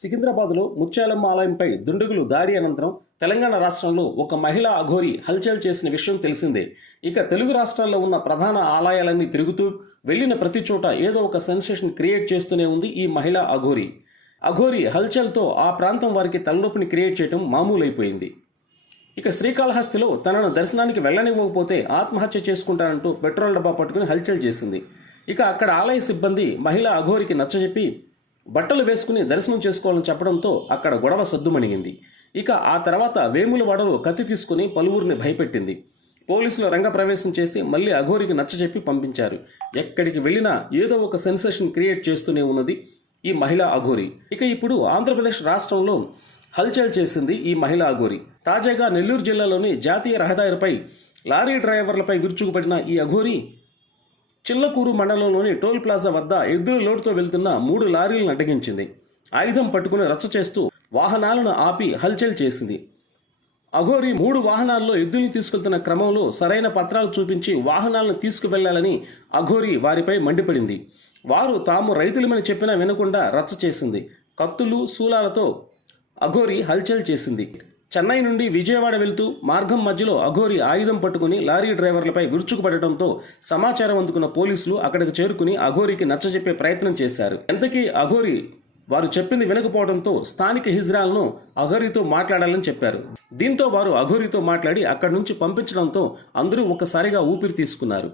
సికింద్రాబాద్లో ముత్యాలమ్మ ఆలయంపై దుండగులు దాడి అనంతరం తెలంగాణ రాష్ట్రంలో ఒక మహిళా అఘోరి హల్చల్ చేసిన విషయం తెలిసిందే. ఇక తెలుగు రాష్ట్రాల్లో ఉన్న ప్రధాన ఆలయాలన్నీ తిరుగుతూ వెళ్ళిన ప్రతి చోట ఏదో ఒక సెన్సేషన్ క్రియేట్ చేస్తూనే ఉంది ఈ మహిళా అఘోరి. అఘోరి హల్చల్తో ఆ ప్రాంతం వారికి తలనొప్పిని క్రియేట్ చేయడం మామూలైపోయింది. ఇక శ్రీకాళహస్తిలో తనను దర్శనానికి వెళ్ళనివ్వకపోతే ఆత్మహత్య చేసుకుంటానంటూ పెట్రోల్ డబ్బా పట్టుకుని హల్చల్ చేసింది. ఇక అక్కడ ఆలయ సిబ్బంది మహిళా అఘోరికి నచ్చజెప్పి బట్టలు వేసుకుని దర్శనం చేసుకోవాలని చెప్పడంతో అక్కడ గొడవ సద్దుమణిగింది. ఇక ఆ తర్వాత వేములవాడలో కత్తి తీసుకుని పలువురిని భయపెట్టింది. పోలీసులు రంగప్రవేశం చేసి మళ్ళీ అఘోరికి నచ్చజెప్పి పంపించారు. ఎక్కడికి వెళ్ళినా ఏదో ఒక సెన్సేషన్ క్రియేట్ చేస్తూనే ఉన్నది ఈ మహిళా అఘోరి. ఇక ఇప్పుడు ఆంధ్రప్రదేశ్ రాష్ట్రంలో హల్చల్ చేసింది ఈ మహిళా అఘోరి. తాజాగా నెల్లూరు జిల్లాలోని జాతీయ రహదారిపై లారీ డ్రైవర్లపై విరుచుకుపడిన ఈ అఘోరి చిల్లకూరు మండలంలోని టోల్ ప్లాజా వద్ద ఎద్దుల లోటుతో వెళ్తున్న 3 లారీలను అడ్డగించింది. ఆయుధం పట్టుకుని రచ్చ చేస్తూ వాహనాలను ఆపి హల్చల్ చేసింది. అఘోరి 3 వాహనాల్లో ఎద్దులను తీసుకెళ్తున్న క్రమంలో సరైన పత్రాలు చూపించి వాహనాలను తీసుకువెళ్లాలని అఘోరి వారిపై మండిపడింది. వారు తాము రైతులమని చెప్పినా వినకుండా రచ్చ చేసింది. కత్తులు శూలాలతో అఘోరి హల్చల్ చేసింది. చెన్నై నుండి విజయవాడ వెళ్తూ మార్గం మధ్యలో అఘోరి ఆయుధం పట్టుకుని లారీ డ్రైవర్లపై విరుచుకుపడటంతో సమాచారం అందుకున్న పోలీసులు అక్కడికి చేరుకుని అఘోరికి నచ్చజెప్పే ప్రయత్నం చేశారు. ఎంతకీ అఘోరి వారు చెప్పింది వినకపోవడంతో స్థానిక హిజ్రాలను అఘోరితో మాట్లాడాలని చెప్పారు. దీంతో వారు అఘోరితో మాట్లాడి అక్కడి నుంచి పంపించడంతో అందరూ ఒక్కసారిగా ఊపిరి తీసుకున్నారు.